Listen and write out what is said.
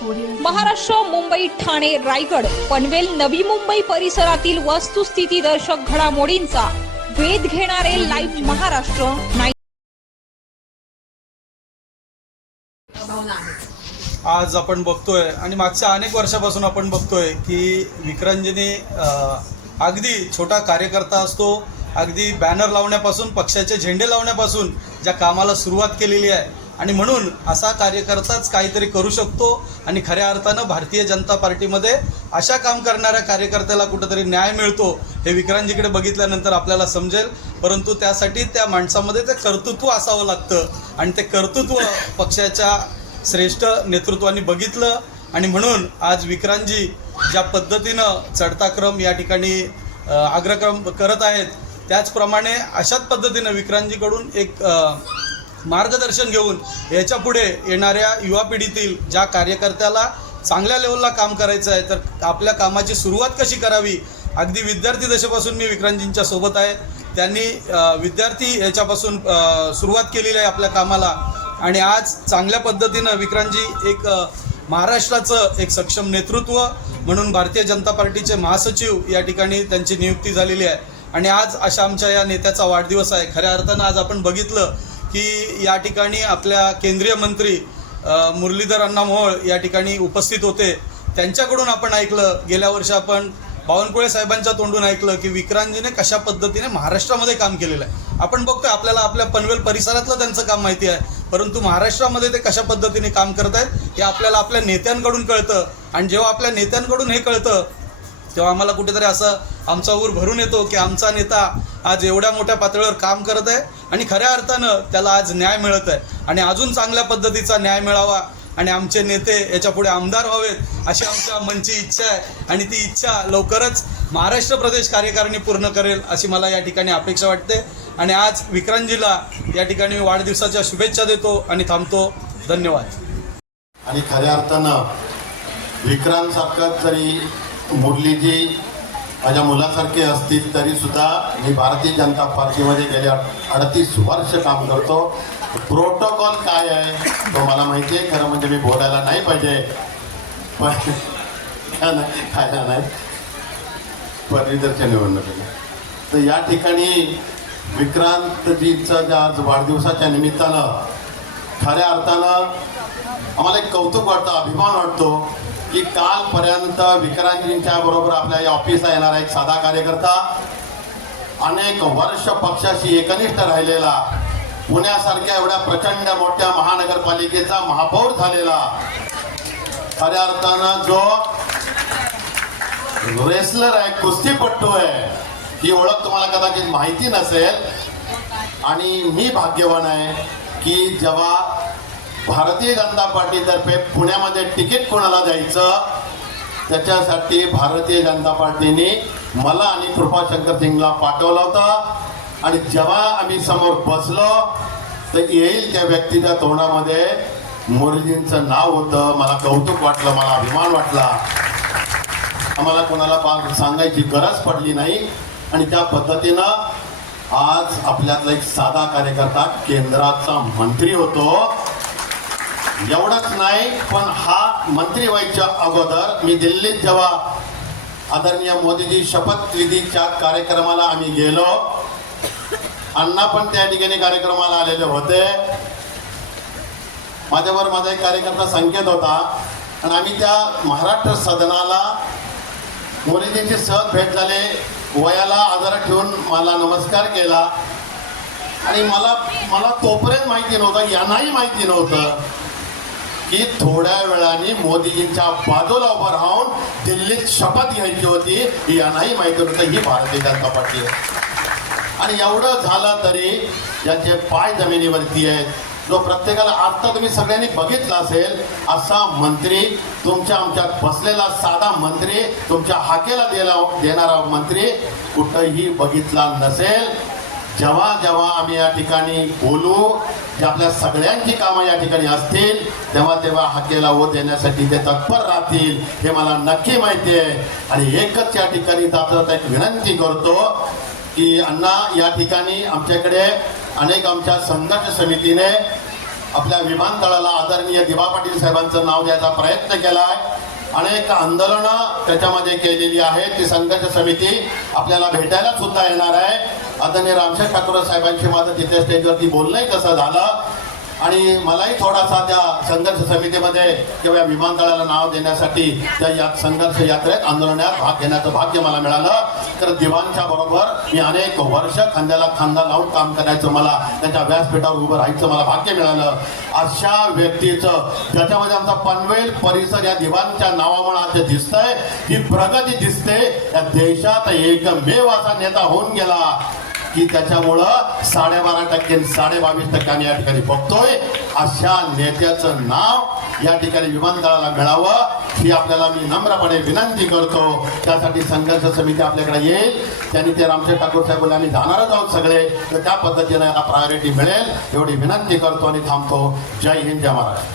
महाराष्ट्र मुंबई ठाणे रायगड पनवेल नवी मुंबई परिसरातील वस्तुस्थिती दर्शक घडामोडींचा वेध घेणारे लाईव्ह महाराष्ट्र आज आपण बघतोय आणि मागच्या अनेक वर्षापासून आपण बघतोय की विक्रांजने अगदी छोटा कार्यकर्ता असतो अगदी बॅनर लावण्यापासून पक्षाचे झेंडे लावण्यापासून ज्या कामाला सुरुवात केलेली आहे आणि म्हणून असा कार्यकर्ताच काहीतरी करू शकतो आणि खऱ्या अर्थानं भारतीय जनता पार्टीमध्ये अशा काम करणाऱ्या कार्यकर्त्याला कुठंतरी न्याय मिळतो हे विक्रांतजीकडे बघितल्यानंतर आपल्याला समजेल. परंतु त्यासाठी त्या माणसामध्ये ते कर्तृत्व असावं लागतं आणि ते कर्तृत्व पक्षाच्या श्रेष्ठ नेतृत्वाने बघितलं आणि म्हणून आज विक्रांतजी ज्या पद्धतीनं चढता क्रम या ठिकाणी आग्रक्रम अग्रक्रम करत आहेत त्याचप्रमाणे अशाच पद्धतीनं विक्रांतजीकडून एक मार्गदर्शन घेऊन याच्यापुढे येणाऱ्या युवा पिढीतील ज्या कार्यकर्त्याला चांगल्या लेवलला काम करायचं आहे तर आपल्या कामाची सुरुवात कशी करावी? अगदी विद्यार्थी दशेपासून मी विक्रांतजींच्या सोबत आहे. त्यांनी विद्यार्थी याच्यापासून सुरुवात केलेली आहे आपल्या कामाला. आणि आज चांगल्या पद्धतीनं विक्रांतजी एक महाराष्ट्राचं एक सक्षम नेतृत्व म्हणून भारतीय जनता पार्टीचे महासचिव या ठिकाणी त्यांची नियुक्ती झालेली आहे. आणि आज अशा आमच्या या नेत्याचा वाढदिवस आहे. खऱ्या अर्थानं आज आपण बघितलं की या ठिकाणी आपल्या केंद्रीय मंत्री मुरलीधर अण्णा मोहोळ या ठिकाणी उपस्थित होते. त्यांच्याकडून आपण ऐकलं गेल्या वर्षी आपण बावनकुळे साहेबांच्या तोंडून ऐकलं की विक्रांतजीने कशा पद्धतीने महाराष्ट्रामध्ये काम केलेलं आहे. आपण बघतोय आपल्याला आपल्या पनवेल परिसरातलं त्यांचं काम माहिती आहे परंतु महाराष्ट्रामध्ये ते कशा पद्धतीने काम करत आहेत हे आपल्याला आपल्या नेत्यांकडून कळतं. आणि जेव्हा आपल्या नेत्यांकडून हे कळतं तेव्हा आम्हाला कुठेतरी असं आमचा ऊर भरून येतो की आमचा नेता आज एवढ्या मोठ्या पातळीवर काम करत आहे आणि खऱ्या अर्थानं त्याला आज न्याय मिळत आहे. आणि अजून चांगल्या पद्धतीचा न्याय मिळावा आणि आमचे नेते याच्यापुढे आमदार व्हावेत अशी आमच्या मनची इच्छा आहे. आणि ती इच्छा लवकरच महाराष्ट्र प्रदेश कार्यकारिणी पूर्ण करेल अशी मला या ठिकाणी अपेक्षा वाटते. आणि आज विक्रांतजीला या ठिकाणी मी वाढदिवसाच्या शुभेच्छा देतो आणि थांबतो. धन्यवाद. आणि खऱ्या अर्थानं विक्रांत सारखं जरी मुरलीजी माझ्या मुलासारखे असतील तरीसुद्धा मी भारतीय जनता पार्टीमध्ये गेले अडतीस वर्ष काम करतो. प्रोटोकॉल काय आहे तो मला माहिती आहे. खरं म्हणजे मी बोलायला नाही पाहिजे. पण काय नाही काय नाही. पदवीधरच्या निवडणुकीला तर या ठिकाणी विक्रांतजीचं ज्या आज वाढदिवसाच्या निमित्तानं खऱ्या अर्थानं आम्हाला एक कौतुक वाटतं अभिमान वाटतो. की कालपर्यंत विक्रांतजींच्या बरोबर आपल्या या ऑफिसला येणारा एक साधा कार्यकर्ता अनेक वर्ष पक्षाशी एकनिष्ठ राहिलेला पुण्यासारख्या एवढ्या प्रचंड मोठ्या महानगरपालिकेचा महापौर झालेला खऱ्या अर्थानं जो रेसलर आहे कुस्तीपट्टू आहे ही ओळख तुम्हाला कदाचित माहिती नसेल. आणि मी भाग्यवान आहे की जेव्हा भारतीय जनता पार्टीतर्फे पुण्यामध्ये तिकीट कोणाला द्यायचं? त्याच्यासाठी भारतीय जनता पार्टीने मला आणि कृपाशंकर सिंगला पाठवलं होतं. आणि जेव्हा आम्ही समोर बसलो तर येईल त्या व्यक्तीच्या तोंडामध्ये मोरजींचं नाव होतं. मला कौतुक वाटलं मला अभिमान वाटला. आम्हाला कोणाला पा- सांगायची गरज पडली नाही. आणि त्या पद्धतीनं आज आपल्यातला एक साधा कार्यकर्ता केंद्राचा मंत्री होतो. एवढंच नाही पण हा मंत्री व्हायच्या अगोदर मी दिल्लीत जेव्हा आदरणीय मोदीजी शपथविधीच्या कार्यक्रमाला आम्ही गेलो अण्णा पण त्या ठिकाणी कार्यक्रमाला आलेले होते. माझ्यावर माझा एक कार्यकर्ता संकेत होता आणि आम्ही त्या महाराष्ट्र सदनाला मोदीजींची सहज भेट झाले वयाला आधार ठेवून मला नमस्कार केला. आणि मला मला तोपर्यंत माहिती नव्हतं यांनाही माहिती नव्हतं. की थोड्या वेळाने मोदीजींच्या बाजूला उभं राहून दिल्लीत शपथ घ्यायची होती यांनाही माहिती नव्हतं ही भारतीय जनता पार्टी आहे. आणि एवढं झालं तरी याचे पाय जमिनीवरती आहेत. जो प्रत्येकाला आत्ता तुम्ही सगळ्यांनी बघितला असेल असा मंत्री तुमच्या आमच्यात बसलेला साधा मंत्री तुमच्या हाकेला देला देणारा मंत्री कुठंही बघितला नसेल. जेव्हा जेव्हा आम्ही या ठिकाणी बोलू जे आपल्या सगळ्यांची कामं या ठिकाणी असतील तेव्हा तेव्हा हाकेला ओ देण्यासाठी ते तत्पर राहतील हे मला नक्की माहिती आहे. आणि एकच या ठिकाणी जाता एक विनंती करतो की अण्णा या ठिकाणी आमच्याकडे अनेक आमच्या संघर्ष समितीने आपल्या विमानतळाला आदरणीय दिवा पाटील साहेबांचं नाव द्यायचा प्रयत्न केला आहे अनेक आंदोलनं त्याच्यामध्ये केलेली आहेत ती संघर्ष समिती आपल्याला भेटायला सुद्धा येणार आहे. आदरणीय रामशेठ ठाकूर साहेबांशी माझं तिथे स्टेजवरती बोलणंही कसं झालं. आणि मलाही थोडासा त्या संघर्ष समितीमध्ये किंवा या विमानतळाला नाव देण्यासाठी त्या या संघर्ष यात्रेत आंदोलनात भाग घेण्याचं भाग्य मला मिळालं. तर दिवाणच्या बरोबर मी अनेक वर्ष खांद्याला खांदा लावून काम करायचं मला त्यांच्या व्यासपीठावर उभं राहायचं मला भाग्य मिळालं. अशा व्यक्तीचं ज्याच्यामध्ये आमचा पनवेल परिसर या दिवाणच्या नावामुळे आज दिसतंय ही प्रगती दिसते. या देशात एकमेव असा नेता होऊन गेला. की त्याच्यामुळं साडेबारा टक्के साडे बावीस टक्के आम्ही या ठिकाणी बघतोय. अशा नेत्याचं नाव या ठिकाणी विमानतळाला मिळावं ही आपल्याला मी नम्रपणे विनंती करतो. त्यासाठी संघर्ष समिती आपल्याकडे येईल. त्यांनी ते रामशेठ ठाकूर साहेब बोलले आम्ही जाणारच आहोत सगळे. तर त्या पद्धतीने याला प्रायोरिटी मिळेल. एवढी विनंती करतो आणि थांबतो. जय हिंद जय महाराष्ट्र.